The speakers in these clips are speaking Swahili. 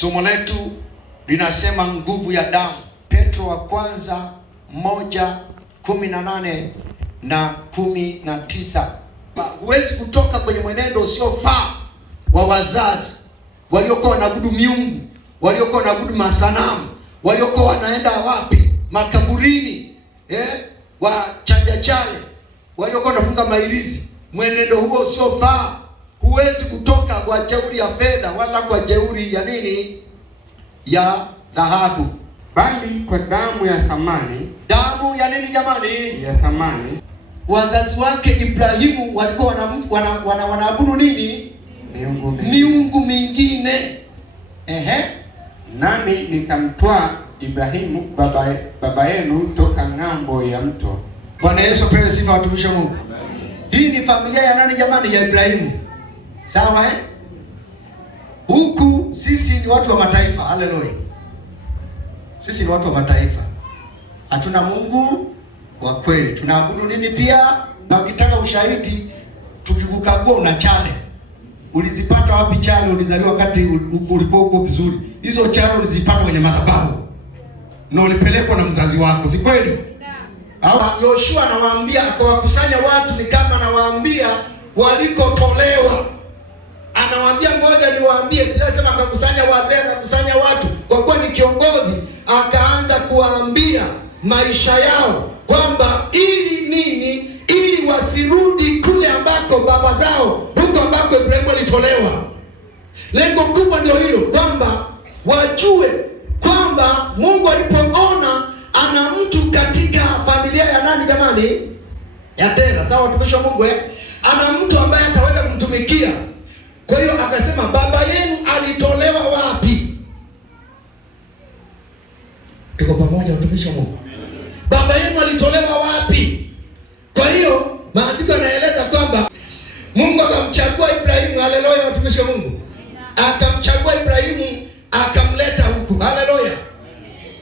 Somo letu linasema nguvu ya damu. Petro wa kwanza 1:18 na 19. Huwezi kutoka kwenye mwenendo usiofaa wa wazazi waliokuwa wanaabudu miungu, waliokuwa wanaabudu masanamu, waliokuwa wanaenda wapi? Makaburini, wachanja chale, waliokuwa wanafunga mairizi. Mwenendo huo usiofaa, huwezi kutoka kwa jeuri ya fedha wala kwa jeuri ya nini? Ya dhahabu, bali kwa damu ya thamani. Damu ya nini jamani? Ya thamani. Wazazi wake Ibrahimu walikuwa wanaabudu nini? Miungu mingine. Nami nikamtwaa Ibrahimu baba yenu toka ng'ambo ya mto. Bwana Yesu pewe sifa, watumishi wa Mungu. Hii ni familia ya nani jamani? Ya Ibrahimu. Sawa Huku sisi ni watu wa mataifa. Haleluya. Sisi ni watu wa mataifa. Hatuna Mungu wa kweli. Tunaabudu nini pia? Na ukitaka ushahidi, tukikukagua una chale. Ulizipata wapi chale? Ulizaliwa wakati ulikuwa uko vizuri. Hizo chale ulizipata kwenye madhabahu. Na ulipelekwa na mzazi wako, si kweli? Yoshua anawaambia, akawakusanya watu, ni kama anawaambia walikotolewa. Anawaambia ngoja niwaambie. Tunasema akakusanya wazee, akakusanya watu, kwa kuwa ni kiongozi, akaanza kuwaambia maisha yao kwamba ili nini? Ili wasirudi kule ambako baba zao, huko ambako Ibrahimu alitolewa. Lengo kubwa ndio hilo, kwamba wajue kwamba Mungu alipoona ana mtu katika familia ya nani jamani? Ya Tera. Sawa watumishi wa Mungu ana mtu ambaye ataweza kumtumikia. Kwa hiyo akasema, baba yenu alitolewa wapi? Tuko pamoja watumishi wa Mungu? Baba yenu alitolewa wapi? Kwa hiyo maandiko yanaeleza kwamba Mungu akamchagua Ibrahimu. Haleluya watumishi wa Mungu. Akamchagua Ibrahimu, akamleta huku. Haleluya.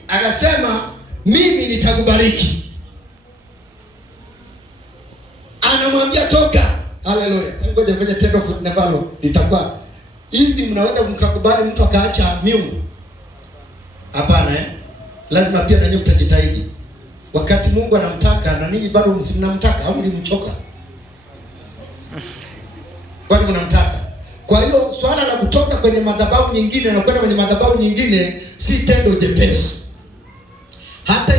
Akasema, mimi nitakubariki. Anamwambia toka. Haleluya. Ngoja fanya tendo fulani ambalo litakuwa hivi. Mnaweza mkakubali mtu akaacha miungu? Hapana Lazima pia na nyinyi mtajitahidi. Wakati Mungu anamtaka na ninyi bado msimnamtaka, au mlimchoka? Bado mnamtaka. Kwa hiyo swala la kutoka kwenye madhabahu nyingine na kwenda kwenye madhabahu nyingine si tendo jepesi. Hata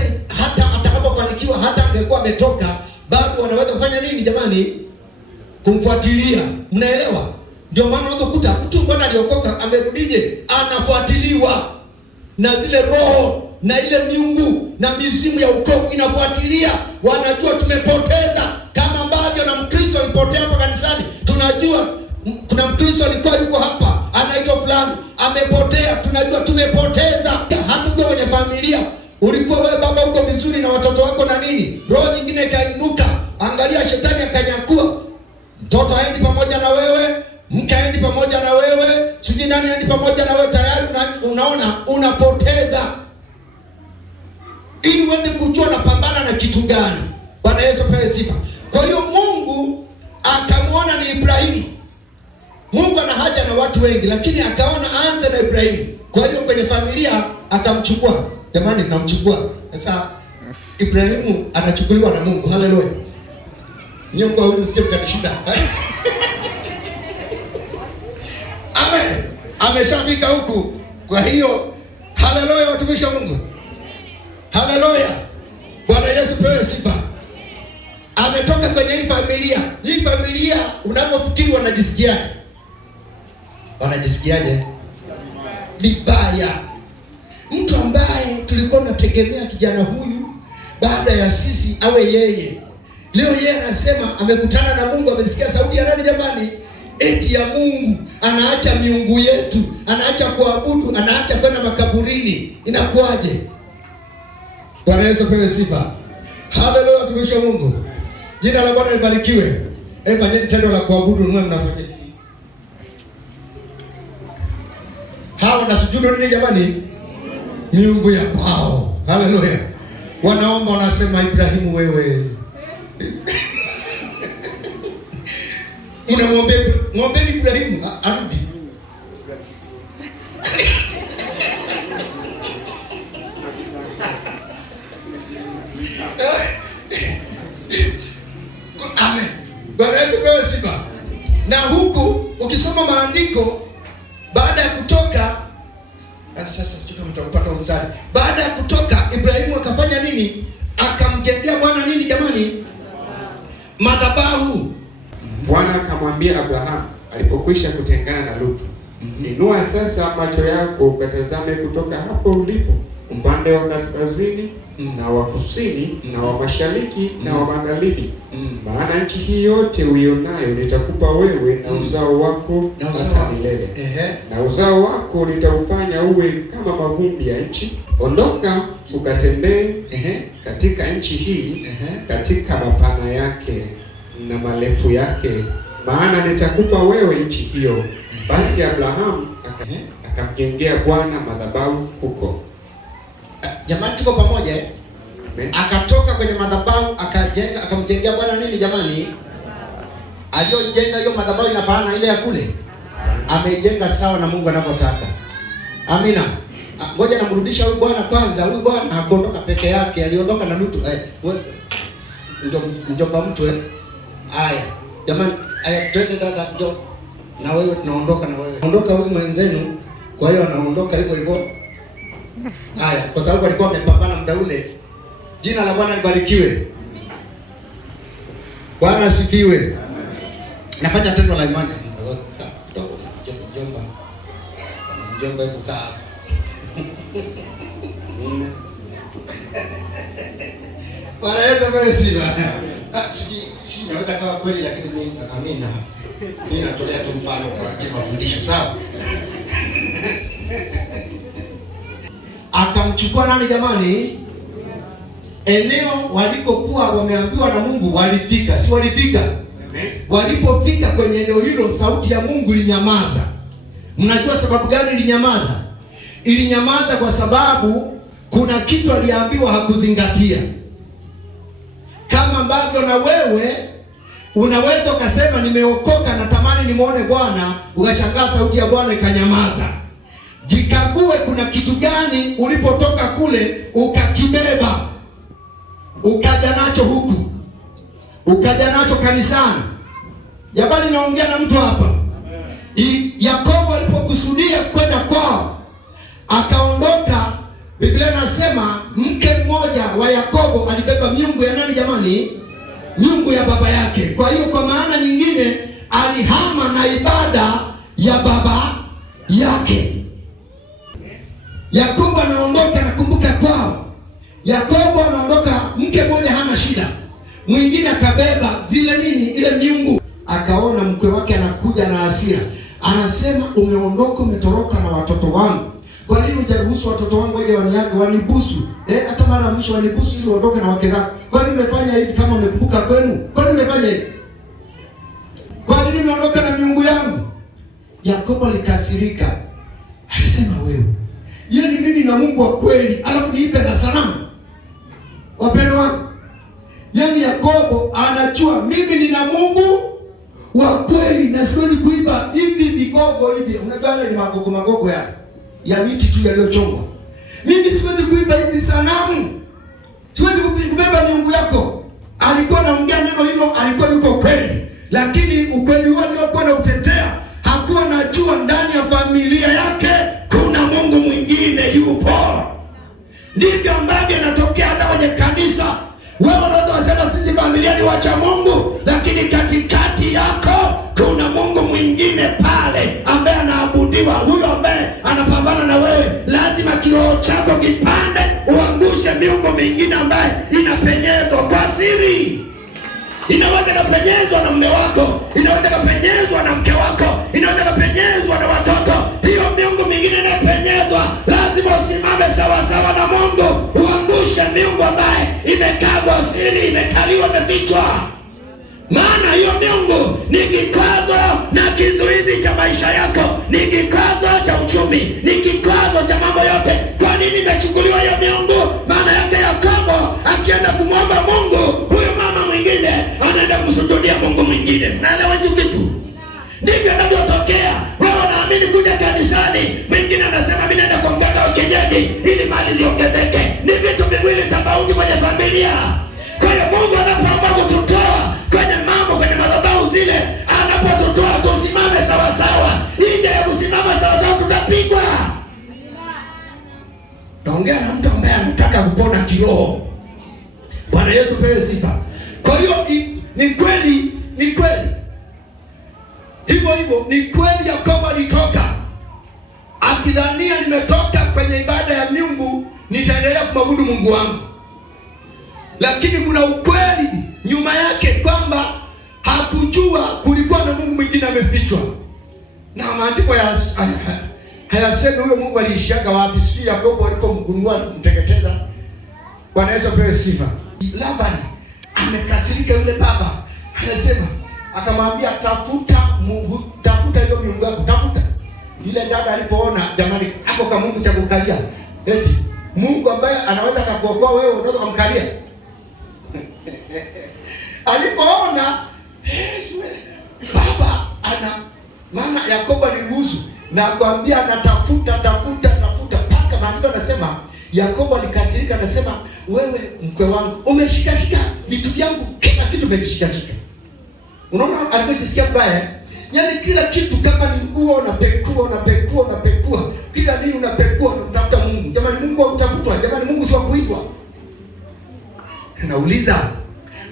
atakapofanikiwa, hata angekuwa ametoka, bado wanaweza kufanya nini jamani? Kumfuatilia. Mnaelewa? Ndio maana unaweza kukuta mtu mbona aliokoka amerudije, anafuatiliwa na zile roho na ile miungu na mizimu ya ukoo inafuatilia. Wanajua tumepoteza, kama ambavyo na Mkristo alipotea hapa kanisani. Tunajua kuna Mkristo alikuwa yuko hapa anaitwa fulani amepotea, tunajua tumepoteza. Hatuko kwenye familia. Ulikuwa wewe baba uko vizuri na watoto wako na nini, roho nyingine ikainuka. Angalia, shetani akanyakua. Mtoto haendi pamoja na wewe, mke haendi pamoja na wewe, sijui nani haendi pamoja na wewe, tayari unaona unapoteza. Ili uweze kujua napambana na kitu gani. Bwana Yesu pewe sifa. Kwa hiyo Mungu akamwona ni Ibrahimu. Mungu ana haja na watu wengi, lakini akaona aanze na Ibrahimu. Kwa hiyo kwenye familia akamchukua. Jamani, tunamchukua. Sasa Ibrahimu anachukuliwa na Mungu. Haleluya. Mungu huyu msije mkanishinda. Amen. Ameshafika huku. Kwa hiyo haleluya watumishi wa Mungu. Haleluya. Bwana Yesu pewe sifa. Ametoka kwenye hii familia. Hii familia unapofikiri wanajisikiaje? Wanajisikiaje? Vibaya. Mtu ambaye tulikuwa tunategemea kijana huyu baada ya sisi awe yeye. Leo yeye anasema amekutana na Mungu, amesikia sauti ya nani jamani? Eti ya Mungu. Anaacha miungu yetu, anaacha kuabudu, anaacha kwenda makaburini. Inakuaje? Bwana Yesu pewe sifa. Haleluya watumishi wa Mungu. Jina la Bwana libarikiwe. Fanyeni tendo la kuabudu mwe mnafanya nini? Hao na sujudu nini jamani? Miungu ya kwao. Haleluya. Wanaomba wanasema, Ibrahimu wewe. Unamwombea Ibrahimu arudi. Sasa sijui kama tutakupata mstari. Baada ya kutoka Ibrahimu akafanya nini? Akamjengea Bwana nini jamani? Madhabahu. Bwana akamwambia Abrahamu alipokwisha kutengana na Lutu, inua sasa macho yako ukatazame kutoka hapo ulipo upande wa kaskazini na wa kusini na wa mashariki na wa magharibi, maana nchi hii yote uionayo nitakupa wewe na uzao wako hata milele. Na uzao wako nitaufanya uwe kama mavumbi ya nchi. Ondoka ukatembee katika nchi hii, katika mapana yake na marefu yake, maana nitakupa wewe nchi hiyo. Basi Abrahamu akamjengea Bwana madhabahu huko. Jamani, tuko pamoja? Akatoka kwenye madhabahu akamjengea Bwana nini jamani? Aliyojenga hiyo madhabahu inafanana ile ya kule? Ameijenga sawa na Mungu anavyotaka. Amina. Ngoja namrudisha huyu bwana kwanza. Huyu bwana hakuondoka peke yake, aliondoka na Lutu. Njomba mtu haya. Jamani, haya twende dada, njoo. Na wewe tunaondoka na wewe. Ondoka huyu mwenzenu. Kwa hiyo anaondoka hivyo hivyo. Haya, kwa sababu alikuwa amepambana muda ule. Jina la Bwana libarikiwe. Bwana asifiwe. Nafanya tendo la imani. Njomba hebu kaa. Bwana Yesu awe sifa. Sisi naweza kawa kweli, lakini mimi amina. Mimi natolea tu mfano kwa ajili ya mafundisho, sawa? Akamchukua nani jamani? Eneo walikokuwa wameambiwa na Mungu walifika, si walifika? Walipofika kwenye eneo hilo, sauti ya Mungu ilinyamaza. Mnajua sababu gani ilinyamaza? Ilinyamaza kwa sababu kuna kitu aliambiwa hakuzingatia. Kama ambavyo na wewe unaweza ukasema nimeokoka, natamani nimuone Bwana, ukashangaa sauti ya Bwana ikanyamaza. Jikague, kuna kitu gani ulipotoka kule ukakibeba, ukaja nacho huku, ukaja nacho kanisani. Jamani, naongea na mtu hapa. Yakobo alipokusudia kwenda kwao akaondoka, Biblia inasema mke mmoja wa Yakobo alibeba miungu ya nani jamani? Miungu ya baba yake. Kwa hiyo kwa maana nyingine alihama na ibada ya baba yake. Yakobo anaondoka, nakumbuka kwao. Yakobo anaondoka, mke mmoja hana shida, mwingine akabeba zile nini, ile miungu. Akaona mke wake anakuja na hasira, anasema umeondoka, umetoroka na watoto wangu. Kwa nini hujaruhusu watoto wangu waje waniage, wanibusu? Hata mara mwisho wanibusu ili uondoke na wake zako. Kwa nini umefanya hivi kama umekumbuka kwenu? Kwa nini umefanya hivi? Kwa nini umeondoka na miungu yangu? Yakobo alikasirika. Alisema wewe, yaani mimi na Mungu wa kweli, alafu niipe na sanamu? Wapendwa wangu, yaani Yakobo anajua mimi nina Mungu wa kweli na siwezi kuiba hivi vigogo hivi. Unajua ni magogo ya miti tu yaliyochongwa. Mimi siwezi kuiba hizi sanamu. Siwezi kubeba miungu yako. Alikuwa anaongea neno hilo, alikuwa yuko kweli. Lakini ukweli wake aliokuwa na utetea, hakuwa anajua ndani ya familia yake kuna Mungu mwingine yupo. Ndivyo ambavyo inatokea hata kwenye kanisa. Wewe unaweza kusema sisi familia ni wacha Mungu, lakini katikati yako kuna Mungu mwingine pale ambaye anaabudiwa. Huyo ambaye anapambana na wewe, lazima kiroho chako kipande, uangushe miungu mingine ambaye inapenyezwa kwa siri. Inaweza kupenyezwa na mume wako, inaweza kupenyezwa na mke wako, inaweza kupenyezwa na watoto. Hiyo miungu mingine inapenyezwa, lazima usimame sawa sawa na Mungu, uangushe miungu ambaye imekaa kwa siri, imekaliwa, imefichwa. Maana hiyo miungu ni kikwazo na kizuizi cha maisha yako, ni kikwazo cha uchumi, ni kikwazo cha mambo yote. Kwa nini imechukuliwa hiyo miungu? Maana yake Yakobo akienda kumwomba Mungu, huyo mama mwingine anaenda kumsujudia Mungu mwingine. Mnaelewa hicho kitu? Ndivyo inavyotokea. Wewe unaamini kuja kanisani, mwingine anasema mimi naenda kwa mganga wa kienyeji ili mali ziongezeke. Ni vitu viwili tofauti kwenye familia. Kwa hiyo Mungu anapoamua kututoa kwenye mambo, kwenye madhabahu zile, anapotutoa tusimame sawa sawa. Nje ya kusimama sawa sawa tutapigwa. naongea na mtu ambaye anataka kupona kiroho. Bwana Yesu pewe sifa. Kwa hiyo ni kweli hivyo, ni kweli Yakobo alitoka akidhania nimetoka kwenye ibada ya miungu, nitaendelea kumwabudu Mungu wangu, lakini kuna ukweli nyuma yake kwamba hakujua kulikuwa na Mungu mwingine amefichwa, na maandiko hayasemi huyo Mungu aliishiaga wapi. Sijui Yakobo alipomgundua mteketeza. Bwana Yesu apewe sifa. Labani amekasirika, yule baba anasema, akamwambia tafuta hiyo miungu yako, tafuta. Yule dada alipoona, jamani, hapo kama Mungu cha kukalia, eti Mungu ambaye anaweza kukuokoa wewe unaweza kumkalia. Alipoona baba maana Yakobo aliruhusu na kuambia anatafuta mpaka maandiko anasema Yakobo alikasirika, anasema, wewe mkwe wangu umeshikashika vitu vyangu, kila kitu umeshikashika. Unaona alipojisikia mbaya, yaani kila kitu, kama ni nguo unapekua, kila nini unapekua, unamtafuta Mungu. Jamani, Mungu hautafutwa. Jamani, Mungu si wa kuitwa. Nauliza,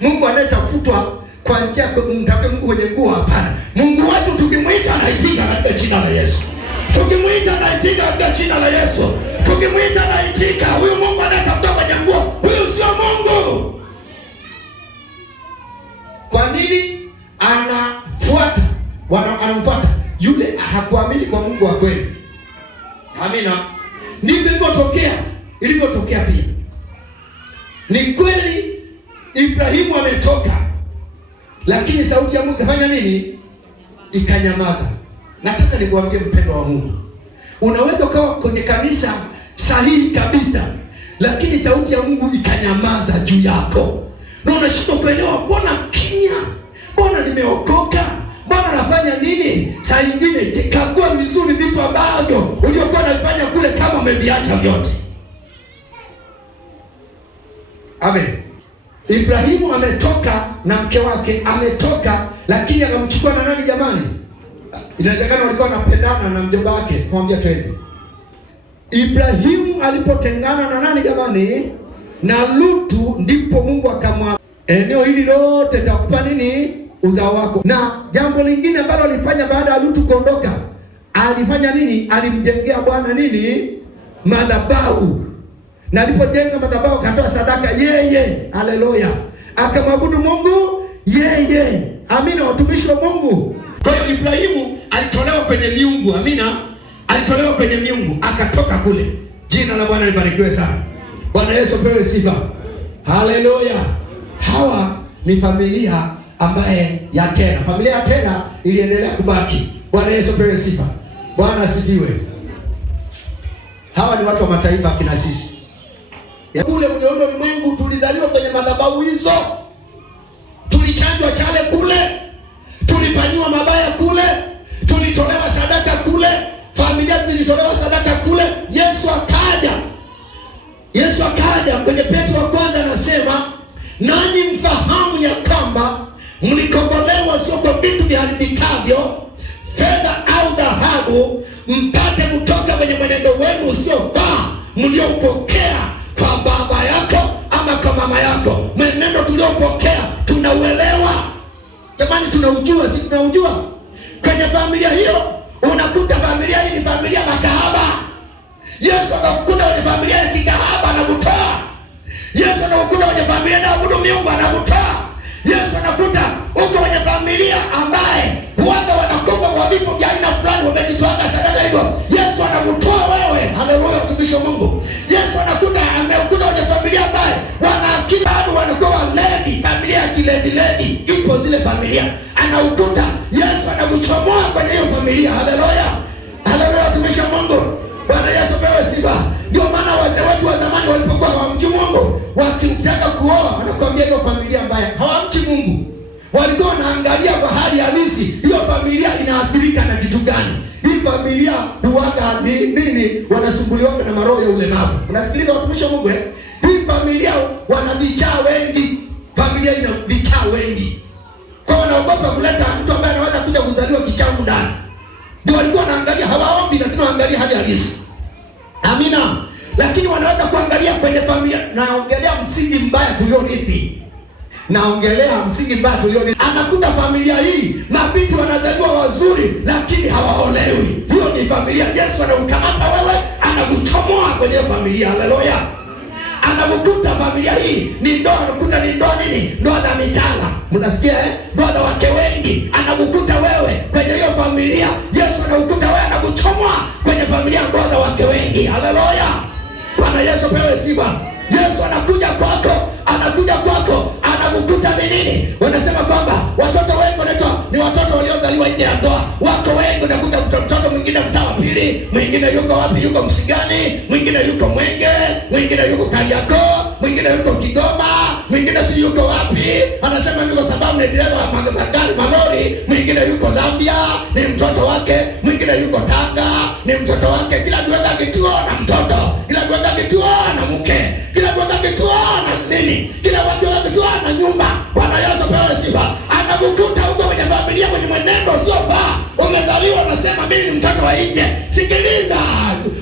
Mungu anayetafutwa kwa njia ya kumtafuta Mungu kwenye nguo? Hapana. Mungu wetu tukimwita anaitika katika jina la Yesu. Tukimwita anaitika katika jina la Yesu. Tukimwita anaitika. Huyu Mungu anayetafuta kwenye nguo, huyu sio Mungu. Kwa nini anamfuata? Yule hakuamini kwa Mungu wa kweli. Amina. Ndivyo ilivyotokea pia. Ni kweli Ibrahimu ametoka, lakini sauti ya Mungu ikafanya nini? Ikanyamaza. Nataka nikuambie mpendo wa Mungu, unaweza ukawa kwenye kanisa sahihi kabisa, lakini sauti ya Mungu ikanyamaza juu yako, na unashindwa kuelewa, mbona kimya? Mbona nimeokoka? Mbona nafanya nini? Saa nyingine jikagua vizuri vitu ambavyo uliokuwa unafanya kule, kama umeviacha vyote. Amen. Ibrahimu ametoka na mke wake, ametoka, lakini akamchukua na nani jamani? Inawezekana walikuwa wanapendana na mjomba wake, kumwambia twende. Ibrahimu alipotengana na nani jamani? Na Lutu, ndipo Mungu akamwambia, eneo hili lote nitakupa nini? Uzao wako. Na jambo lingine ambalo alifanya baada ya Lutu kuondoka, alifanya nini? Alimjengea Bwana nini? Madhabahu. Na alipojenga madhabahu akatoa sadaka yeye. Haleluya. Akamwabudu Mungu yeye. Amina, watumishi wa Mungu. Kwa hiyo Ibrahimu alitolewa kwenye miungu. Amina. Alitolewa kwenye miungu, akatoka kule. Jina la Bwana libarikiwe sana. Bwana Yesu pewe sifa. Haleluya. Hawa ni familia ambaye ya Tera. Familia ya Tera iliendelea kubaki. Bwana Yesu pewe sifa. Bwana asifiwe. Hawa ni watu wa mataifa kina sisi. Ya kule kwenye ulimwengu tulizaliwa kwenye madhabahu hizo. Tulichanjwa chale kule. Tulifanywa mabaya kule. Tulitolewa sadaka kule. Familia zilitolewa sadaka kule. Yesu akaja kwenye Petro wa kwanza anasema, nanyi mfahamu ya kwamba mlikombolewa sio kwa vitu viharibikavyo, fedha au dhahabu, mpate kutoka kwenye mwenendo wenu usiofaa mliopokea kwa baba yako ama kwa mama yako. Mwenendo tuliopokea tunauelewa. Jamani, tunaujua, si tunaujua? Kwenye familia hiyo unakuta familia hii ni familia makahaba. Yesu anakukuta kwenye familia ya kikahaba, anakutoa. Yesu anakukuta kwenye familia inaabudu miungu, anakutoa. Yesu anakuta uko kwenye familia ambaye wanda wanakufa kwa vifo vya aina fulani, wamejitoa sadaka hivyo. Yesu anakutoa wewe. Haleluya, watumishi wa Mungu. Yesu anakuta amekuta kwenye familia ambaye wanaakili bado wanakuwa walevi, familia ya kilevi. Ipo zile familia. Anaukuta Yesu anakuchomoa kwenye hiyo familia. Haleluya. Haleluya, watumishi wa Mungu. Bwana Yesu pewe sifa. Ndio maana wazee wetu wa zamani walipokuwa hawamchi Mungu, wakitaka kuoa wanakuambia hiyo familia mbaya, hawamchi Mungu. Walikuwa wanaangalia kwa hali halisi, hiyo familia inaathirika na kitu gani? Hii familia huaga nini? Wanasumbuliwa na maroho ya ulemavu. Unasikiliza watumishi wa Mungu eh? Hii familia wana vichaa wengi. Familia ina vichaa wengi. Kwa wanaogopa kuleta mtu ambaye anaweza kuja kuzaliwa kichaa ndani. Ndio walikuwa wanaangalia, hawaombi lakini wanaangalia hali halisi. Amina. Lakini wanaweza naongelea msingi mbaya tuliorithi. Naongelea msingi mbaya tuliorithi. Anakuta familia hii mabinti wanazaliwa wazuri lakini hawaolewi. Hiyo ni familia. Yesu anakukamata wewe, anakuchomoa kwenye familia. Haleluya. Anakukuta familia hii ni ndoa, anakuta ni ndoa nini? Ndoa za mitala. Mnasikia ndoa za wake wengi. Anakukuta wewe kwenye hiyo familia. Yesu anakukuta wewe, anakuchomoa kwenye familia ndoa za wake wengi. Haleluya. Bwana Yesu pewe sifa. Yesu anakuja kwako, anakukuta ni nini? Wanasema kwamba watoto wengi wanaitwa ni watoto waliozaliwa nje ya ndoa. Wako wengi, unakuta mtoto mwingine mtaa wa pili, mwingine yuko wapi? Yuko Msigani, mwingine yuko Mwenge, mwingine yuko Kariakoo, mwingine yuko Kigoma, mwingine si yuko wapi? Anasema ni kwa sababu ni dereva wa magari malori, mwingine yuko Zambia, ni mtoto wake, mwingine yuko Tanga, ni mtoto wake. Kila kiweka kituo na mtoto, kila kiweka kituo na mke, kila kiweka kituo na nini, kila kiweka kituo na nyumba. Bwana Yesu pewe sifa. Anakukuta huko kwenye familia kwenye mwenendo usiofaa. Umezaliwa unasema mimi ni mtoto wa nje. Sikiliza,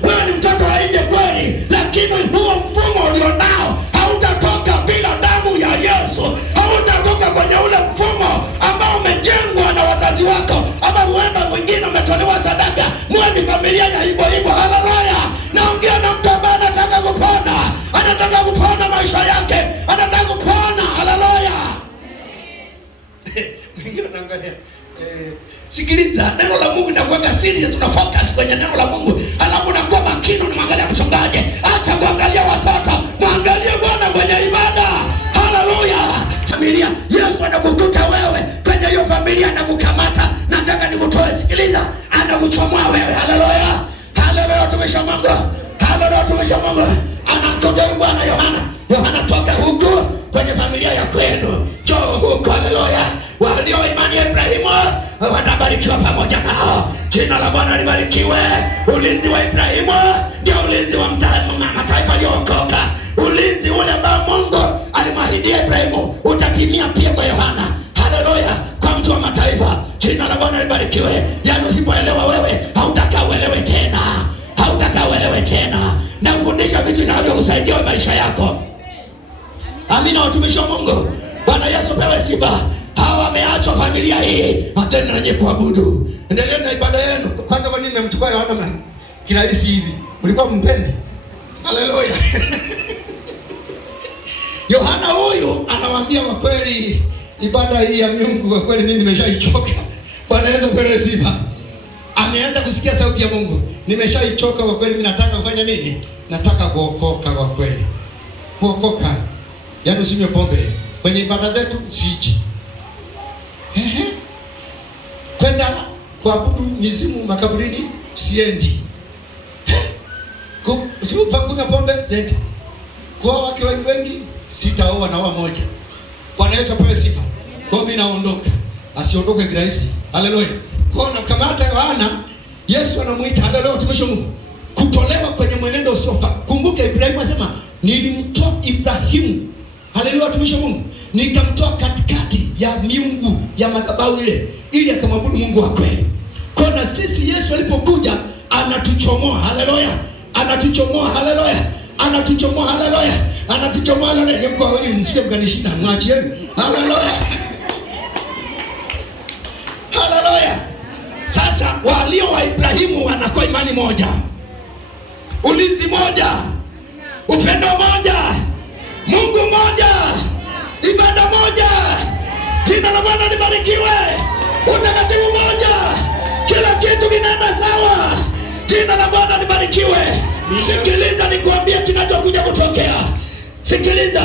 wewe ni mtoto wa nje kweli, lakini huo mfumo ulionao hautatoka bila damu ya Yesu. Hautatoka kwenye ule mfumo ambao umejengwa na wazazi wako, ama huenda mwingine umetolewa sadaka. Mwe ni familia ya hivyo hivyo. Haleluya. Naongea na mtu ambaye anataka kupona, anataka kupona maisha yake, anataka kupona. Haleluya. Mwingine anaangalia sikiliza, neno la Mungu linakuweka serious, una focus kwenye neno la Mungu. Alafu unakuwa makini, unamwangalia mchungaji. Acha kuangalia watoto, muangalie Bwana kwenye ibada. Haleluya. Familia, Yesu anakukuta wewe kwenye hiyo familia, anakukamata. Nataka nikutoe, sikiliza, anakuchomoa wewe. Haleluya. Haleluya, tumishi wa Mungu. Haleluya, tumishi wa Mungu. Anamkuta Bwana Yohana, toka huku kwenye familia ya kwenu, njoo huku. Haleluya. Walio imani ya Ibrahimu watabarikiwa pamoja nao. Jina la Bwana libarikiwe. Ulinzi wa Ibrahimu ndio ulinzi wa mataifa yaliyookoka. Ulinzi ule ambao Mungu alimwahidia Ibrahimu utatimia pia kwa Yohana. Haleluya, kwa mtu wa mataifa. Jina la Bwana libarikiwe. Yaani usipoelewa wewe, hautakaa uelewe tena. Hautakaa uelewe tena. Na kufundisha vitu vinavyokusaidia maisha yako. Amina, watumishi wa Mungu. Bwana Yesu pewe sifa. Hawa wameachwa familia hii, atende nanyi kuabudu. Endelea na ibada yenu. Kwanza kwa nini mmemchukua Yohana kirahisi hivi? Ulikuwa mpendi? Haleluya. Yohana huyu anawaambia kwa kweli, ibada hii ya Mungu kwa kweli mimi nimeshaichoka. Bwana Yesu pewe sifa. Ameanza kusikia sauti ya Mungu. Nimeshaichoka kwa kweli, mimi nataka kufanya nini? Nataka kuokoka kwa kweli. Kuokoka. Yaani usinywe pombe. Kwenye ibada zetu siji. Kwenda kuabudu mizimu makaburini siendi. Kunywa pombe zendi. Kwa wake wengi sitaoa na wa moja. Bwana Yesu apewe sifa. Kwa mimi naondoka. Asiondoke kirahisi. Haleluya. Kwa nakamata Yohana, Yesu anamuita. Haleluya, tumishi Mungu. Kutolewa kwenye mwenendo usiofaa. Kumbuka Ibrahimu asema nilimtoa Ibrahimu. Haleluya, tumishi Mungu. Nikamtoa katikati ya miungu ya madhabahu ile ili akamwabudu Mungu wa kweli. Kwa na sisi Yesu alipokuja anatuchomoa. Haleluya. Anatuchomoa. Haleluya. Anatuchomoa. Haleluya. Anatuchomoa. Haleluya. Niko wewe msije mkanishinda, mwachieni. Haleluya. Haleluya. Sasa walio wa Ibrahimu wanakuwa imani moja, ulinzi moja, upendo moja, Mungu moja, ibada moja. Jina la Bwana libarikiwe. Utakatifu moja, kila kitu kinaenda sawa. Jina la Bwana libarikiwe. Sikiliza nikwambie kinachokuja kutokea. Sikiliza,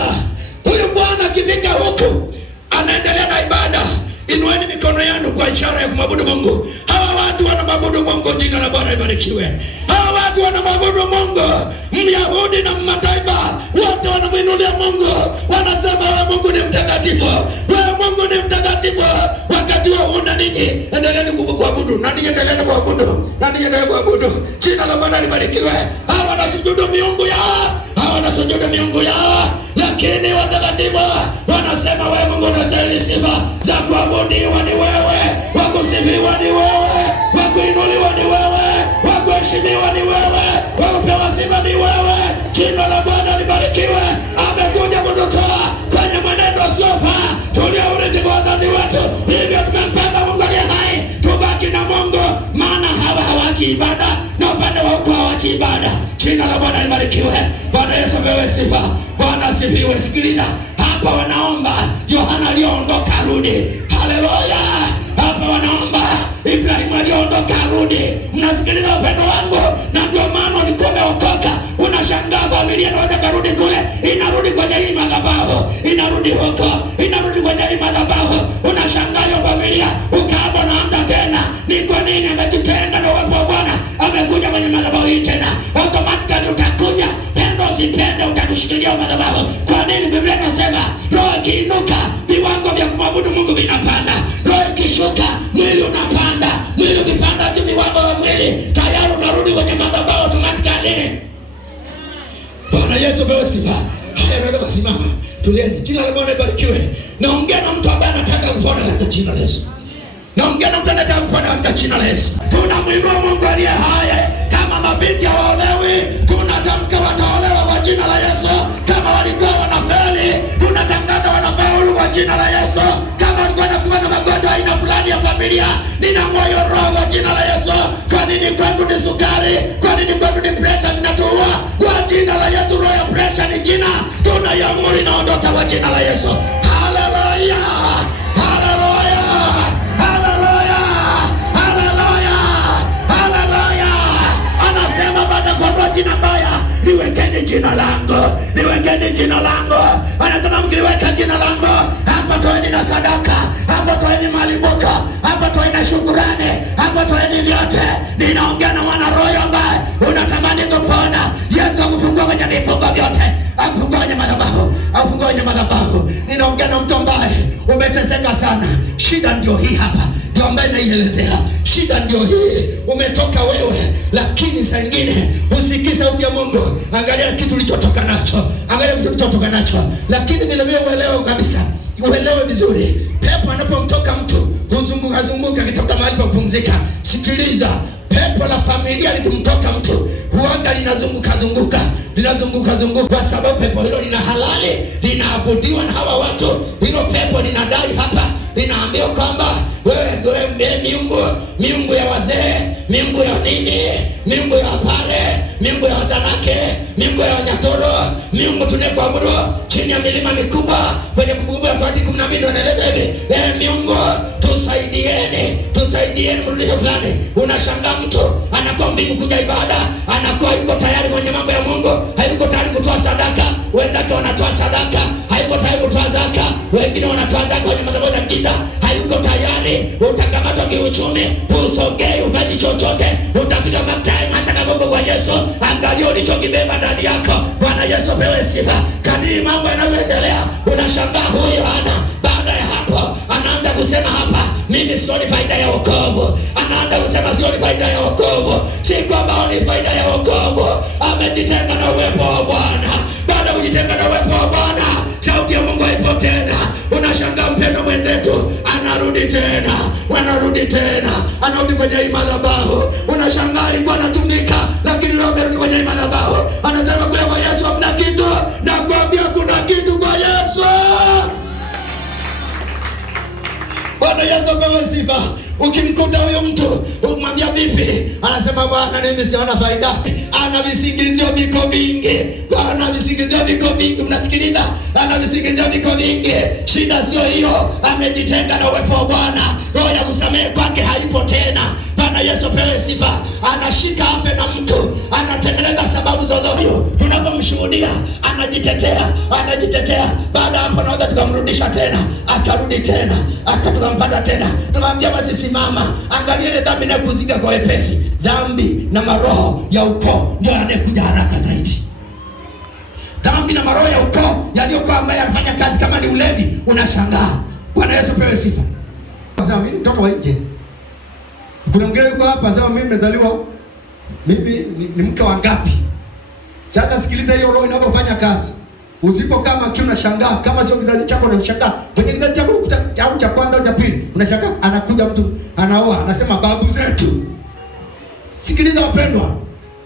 huyu Bwana akifika huku anaendelea na ibada. Inueni mikono yenu kwa ishara ya kumwabudu Mungu. Hawa watu wanamwabudu Mungu. Jina la Bwana libarikiwe. Hawa watu wanamwabudu Mungu. Myahudi na mataifa wote wanamwinulia Mungu. Wanasema wewe Mungu ni mtakatifu. Wewe Mungu ni mtakatifu. Wakati wa una ninyi endeleeni kuabudu. Na ninyi endeleeni kuabudu. Na ninyi endeleeni kuabudu. Jina la Bwana libarikiwe. Hawa wanasujudu miungu yao. Hawa wanasujudu miungu yao. Lakini watakatifu wanasema wewe Mungu unastahili sifa za kuabudiwa ni wewe, wa kusifiwa ni wewe, wa kuinuliwa ni wewe, wa kuheshimiwa ni wewe, wa kupewa sifa ni wewe. Jina la Bwana libarikiwe. Jina la Bwana libarikiwe. Bwana Yesu apewe sifa. Bwana asifiwe. Sikiliza, hapa wanaomba Yohana aliondoka arudi. Haleluya. Hapa wanaomba Ibrahimu aliondoka arudi. Mnasikiliza wapendo wangu? Na ndio maana walikuwa wameokoka. Unashangaa familia inaweza karudi kule, inarudi kwenye hii madhabahu, inarudi huko, inarudi kwenye hii madhabahu. Unashangaa hiyo familia ukaaba naanza tena. Ni kwa nini? Amejitenga na uwepo wa Bwana, amekuja kwenye madhabahu hii tena. Automatically utakuja, pendo usipende, utakushikilia madhabahu. Kwa nini? Biblia inasema roho ikiinuka viwango vya kumwabudu Mungu vinapanda. Roho ikishuka mwili unapanda. Mwili ukipanda juu viwango vya mwili, tayari unarudi kwenye madhabahu automatically. Bwana Yesu apewe sifa. Haya, unaweza kusimama. Tulieni. Jina la Bwana libarikiwe. Naongea na mtu ambaye anataka kupona katika jina la Yesu. Naongea na mtu anataka kupona katika jina la Yesu. Tunamwinua Mungu aliye hai. Kama mabinti hawaolewi, tunatamka wataolewa kwa jina la Yesu. Kama walikuwa wanafeli, tunatangaza wanafaulu kwa jina la Yesu. Kama walikuwa wanakuwa na magonjwa aina fulani ya familia, ninang'oa roho kwa jina la Yesu. Kwa nini kwetu ni sukari? Kwa nini kwetu ni pressure zinatuua? Kwa jina la Yesu, roho ya pressure ni jina, tunaiamuru inaondoka kwa jina la Yesu. Haleluya. Haleluya. Haleluya. Haleluya. Haleluya. Anasema baada kwa jina baya, niwekeni jina langu. Niwekeni jina langu. Anasema mkiliweka jina langu, hapa toeni na sadaka, hapa toeni malimbuko, hapa toeni na shukrani, hapa toeni vyote. Ninaongea na mwana roho ambaye unatamani kupona. Yesu akufungua kwenye vifungo vyote, akufungua kwenye madhabahu, akufungua kwenye madhabahu. Ninaongea na mtu ambaye umeteseka sana. Shida ndio hii hapa, ndio ambaye naielezea. Shida ndio hii, umetoka wewe, lakini saa nyingine usikii sauti ya Mungu. Angalia kitu ulichotoka nacho, angalia kitu ulichotoka nacho, lakini vile vile uelewe kabisa, uelewe vizuri. Pepo anapomtoka mtu huzunguka akitafuta mahali pa kupumzika. Sikiliza, pepo la familia likimtoka mtu huanga linazunguka kwa sababu pepo hilo lina halali, linaabudiwa na hawa watu. Hilo pepo linadai hapa, linaambia kwamba wewe miungu ya wazee, miungu ya nini, miungu ya pale, miungu ya wazanake, miungu ya Wanyatoro, miungu tunayekuabudu chini ya milima mikubwa. Kwenye Kumbukumbu la Torati 12 wanaeleza hivi, miungu tusaidieni mrudisho fulani. Unashangaa mtu anakuwa mvivu kuja ibada, anakuwa yuko tayari kwenye mambo ya Mungu, hayuko tayari kutoa sadaka. Wenzake wanatoa sadaka, hayuko tayari kutoa zaka. Wengine wanatoa zaka kwenye madhabahu ya giza, hayuko tayari. Utakamatwa kiuchumi, usogei, ufanyi chochote, utapiga matime hata kama uko kwa Yesu. Angalia ulichokibeba ndani yako. Bwana Yesu apewe sifa. Kadiri mambo yanavyoendelea, unashangaa huyo baada ya hapo anaanza kusema hapa, mimi sioni faida ya wokovu. Anaanza kusema sioni faida ya wokovu. Si kwamba ni faida ya wokovu, amejitenga na uwepo wa Bwana. Baada ya kujitenga na uwepo wa Bwana, sauti ya Mungu haipo tena. Unashangaa mpendo mwenzetu anarudi tena, anarudi kwenye hii madhabahu. Unashangaa alikuwa anatumika, lakini leo amerudi kwenye hii madhabahu. Anasema kule kwa Yesu hamna kitu, na kuambia kuna kitu kwa Yesu. Bwana Yesu apewe sifa. Ukimkuta huyo mtu umwambia vipi, anasema Bwana mimi siona faida. Ana visingizio viko vingi. Bwana visingizio viko vingi. Mnasikiliza? Ana visingizio viko vingi. Shida sio hiyo, amejitenga na uwepo wa Bwana. Roho ya kusamehe kwake haipo tena. Bwana Yesu apewe sifa. Anashika afe na mtu, anatengeneza sababu zozote. Tunapomshuhudia anajitetea. Baada hapo naweza tukamrudisha tena, akarudi tena, akatukampata tena. Tunamwambia basi simama, angalia ile dhambi na kuziga kwa wepesi. Dhambi na maroho ya ukoo ndio yanakuja haraka zaidi. Dhambi na maroho ya ukoo yaliyokuwa ambaye anafanya kazi kama ni ulevi, unashangaa. Bwana Yesu apewe sifa. Sasa mimi mtoto wa nje. Kuna mgeni yuko hapa, sasa mimi nimezaliwa, mimi ni mke wa ngapi? Sasa sikiliza hiyo roho inapofanya kazi. Usipo kama kiu unashangaa, kama sio kizazi chako unashangaa. Kwenye kizazi chako au cha kwanza au cha pili, unashangaa anakuja mtu anaoa, anasema babu zetu. Sikiliza wapendwa.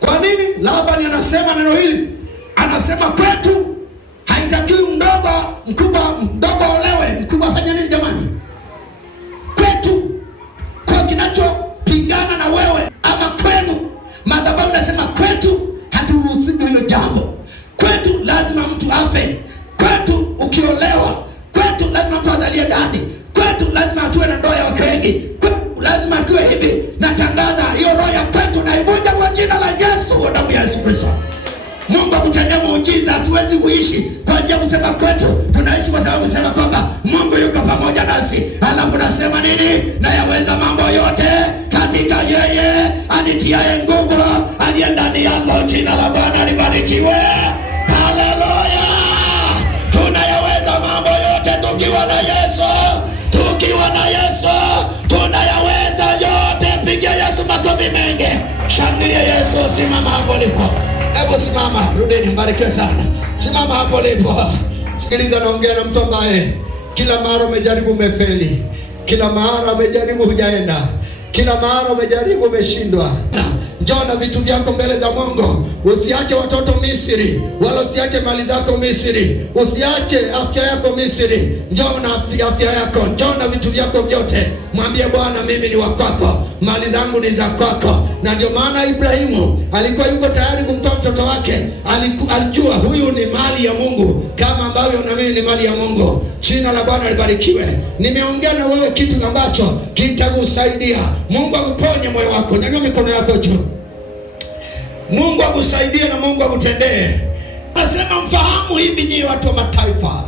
Kwa nini Labani anasema neno hili? Anasema kwetu haitakiwi mdogo olewe, mkubwa afanye nini jamani? Kwetu kwa kinachopingana na wewe ama kwenu, madhabahu nasema kwetu haturuhusi Mungu akutendea muujiza. Hatuwezi kuishi kwa njia kusema kwetu, tunaishi kwa sababu sema kwamba Mungu yuko pamoja nasi. Alafu nasema nini? Na yaweza mambo yote katika yeye anitiaye nguvu, aliye ndani yangu. Jina la Bwana libarikiwe. Haleluya! Tunayaweza mambo yote tukiwa na Yesu. Tukiwa na Yesu tunayaweza yote. Pigia Yesu makofi mengi. Shangilia Yesu. Simama hapo ulipo. Hebu simama, rudini, mbarikiwe sana. Simama hapo ulipo. Sikiliza, naongea na mtu ambaye kila mara umejaribu umefeli, kila mara umejaribu hujaenda, kila mara umejaribu umeshindwa. Njoo na vitu vyako mbele za Mungu. Usiache watoto Misri, wala usiache mali zako Misri, usiache afya yako Misri. Njoo na afya yako, njoo na vitu vyako vyote. Mwambie Bwana, mimi ni wa kwako, mali zangu ni za kwako. Na ndio maana Ibrahimu alikuwa yuko tayari kumtoa mtoto wake. Alijua huyu ni mali ya Mungu, kama ambavyo na mimi ni mali ya Mungu. Jina la Bwana libarikiwe. Nimeongea na wewe kitu ambacho kitakusaidia. Mungu akuponye moyo wako. Nyanyua mikono yako juu. Mungu akusaidie na Mungu akutendee. Nasema mfahamu hivi nyinyi watu wa mataifa,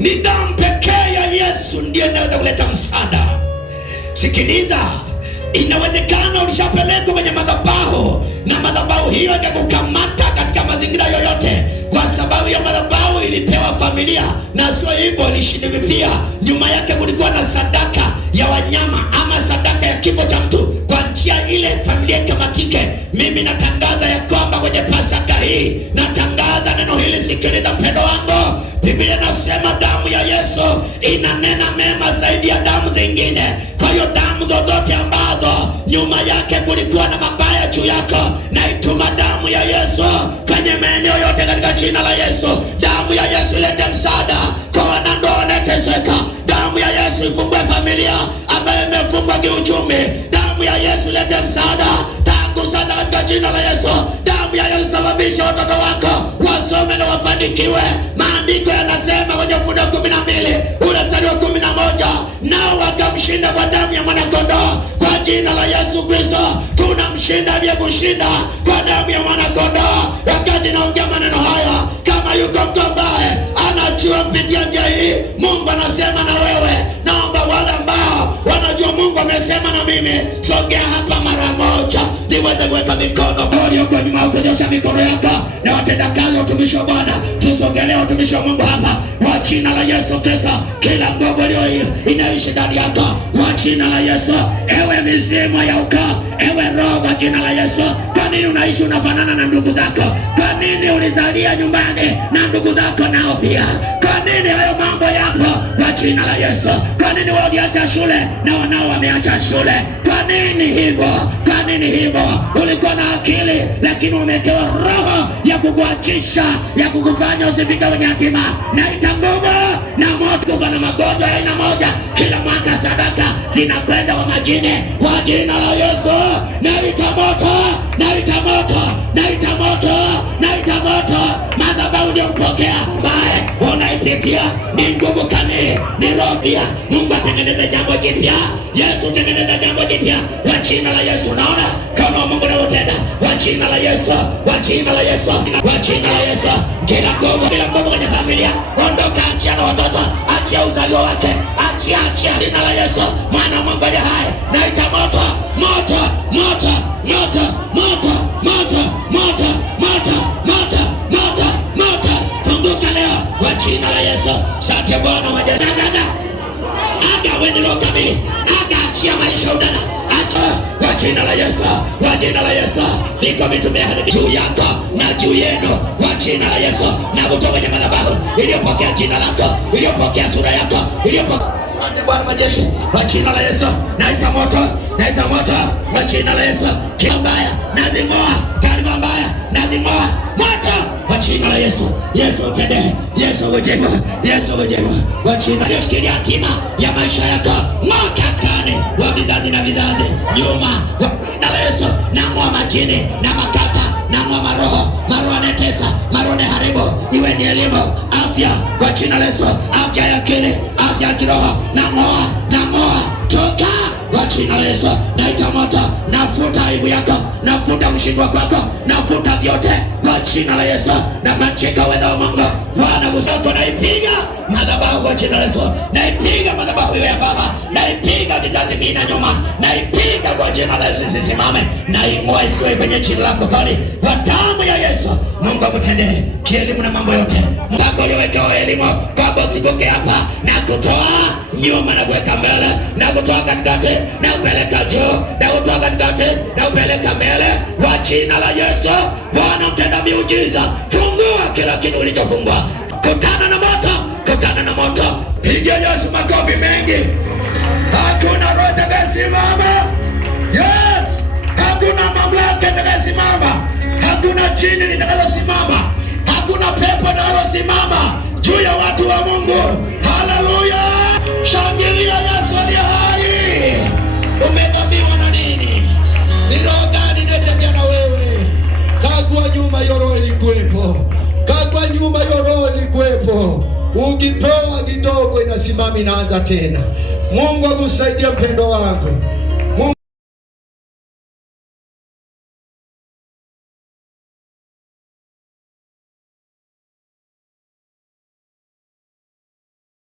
ni damu pekee ya Yesu ndiyo inaweza kuleta msaada. Sikiliza, inawezekana ulishapelekwa kwenye madhabahu na madhabahu hiyo ikakukamata katika mazingira yoyote, kwa sababu ya madhabahu ilipewa familia, na sio hivyo ilishindwa pia. Nyuma yake kulikuwa na sadaka ya wanyama ama sadaka ya kifo cha mtu, kwa njia ile familia ikamatike. Mimi natangaza ya kwamba kwenye Pasaka hii, natangaza neno hili. Sikiliza mpendo wangu, Biblia inasema damu ya Yesu inanena mema zaidi ya damu zingine. Kwa hiyo damu zozote ambazo nyuma yake kulikuwa na mabaya juu yako, naituma damu ya Yesu kwenye maeneo yote katika jina la Yesu. Damu ya Yesu ilete msaada kwa wanandoa wanateseka. Damu ya Yesu ifungue familia ambayo imefungwa kiuchumi. Damu ya Yesu ilete msaada tangu sasa katika jina la Yesu. Damu ya Yesu sababisha watoto wako wasome na wafanikiwe. Maandiko yanasema kwenye Ufunuo 12 ule mstari wa 11, nao wakamshinda kwa damu ya mwanakondoo. Kwa jina la Yesu Kristo tunamshinda aliyekushinda kwa damu ya mwanakondoo. Wakati naongea maneno haya, kama yuko mtu ambaye anajua kupitia njia hii Mungu anasema na wewe, naomba wale ambao wanajua Mungu amesema na mimi, sogea hapa mara moja niweze kuweka mikono. Walioko nyuma utanyosha mikono yako, na watendakazi utumishi wa Bwana tusogelee utumishi wa Mungu hapa kwa jina la Yesu Kristo. Kila nguvu inaishi ndani yako kwa jina la Yesu. Ewe mizimu ya ukoo, ewe roho kwa jina la Yesu. Kwa nini unaishi unafanana na ndugu zako? Kwa nini ulizalia nyumbani na ndugu zako nao pia? Kwa nini hayo mambo yapo kwa jina la Yesu? Kwa nini waliacha shule na wanao wameacha shule? Kwa nini hivyo? Kwa nini hivyo? Ulikuwa na akili lakini umewekewa roho ya kukuachisha, ya kukufanya usifike kwenye hatima. Naita nguvu na moto kwa na magonjwa ya aina moja. Kila mwaka sadaka zinakwenda kwa majini kwa jina la Yesu. Naita moto, naita moto, naita moto, naita moto. Madhabahu ndio kupokea bae unaipitia ni nguvu kamili, ni roho pia. Mungu atengeneze jambo jipya. Yesu tengeneza jambo jipya kwa jina la Yesu. Naona kama Mungu anatenda kwa jina la Yesu, kwa jina la Yesu, kwa jina la Yesu. Kila nguvu kwenye familia ondoka, achia na watoto, achia uzalio wake, achia jina la Yesu. Mwana Mungu aliye hai, naita moto, moto, moto, moto, moto, moto, moto, moto, moto, moto, moto. Funguka leo kwa jina la Yesu. Asante Bwana majana. Aga wende leo kamili. Aga achia maisha udana. Acha kwa jina la Yesu, kwa jina la Yesu. Niko vitumia juu yako na juu yenu kwa jina la Yesu. Na kutoka kwenye madhabahu iliyopokea jina lako, iliyopokea sura yako, iliyopokea Bwana majeshi kwa jina la Yesu. Naita moto, naita moto kwa jina la Yesu. Kila mbaya nazimoa, taarifa mbaya nazimoa, moto kwa jina la Yesu. Yesu utende, Yesu ujibu, Yesu ujibu kwa jina la shikilia hatima ya maisha yako. Mwaka tane wa vizazi na vizazi nyuma kwa jina la Yesu. Namua majini na makata, namua maroho anetesa, maroho haribu, iwe ni elimu, afya kwa jina la Yesu. Afya ya akili, afya ya kiroho, namua toka kwa jina la Yesu. Naita moto, nafuta aibu yako, nafuta kushindwa kwako, nafuta vyote kwa jina la Yesu. Na machika wewe wa Mungu, Bwana kusako, naipiga madhabahu kwa jina la Yesu. Naipiga madhabahu ya baba, naipiga vizazi vina nyuma, naipiga kwa jina la Yesu. Sisimame na ing'oa isiwe kwenye jina lako kali, kwa damu ya Yesu. Mungu akutendee kielimu na mambo yote, mpaka uliwekewa elimu kwa usipoke hapa, na kutoa nyuma na kuweka mbele, na kutoa katikati na kupeleka juu, na kutoa katikati na kupeleka mbele kwa jina la Yesu. Bwana mtenda miujiza, fungua kila kitu ulichofungwa. Kutana na moto, kutana na moto. Piga Yesu makofi mengi. Hakuna roho itakayosimama. Yes, hakuna mamlaka itakayosimama, hakuna jini litakalosimama, hakuna pepo litakalosimama juu ya watu wa Mungu. Haleluya! Shangilia Yesu aliye hai. Umevamiwa na nini? Ni roho gani inatembea na wewe? Kagua nyuma, hiyo roho ilikuwepo. Kagua nyuma, hiyo roho ilikuwepo. Ukipewa kidogo inasimama, inaanza tena. Mungu akusaidie mpendo wangu.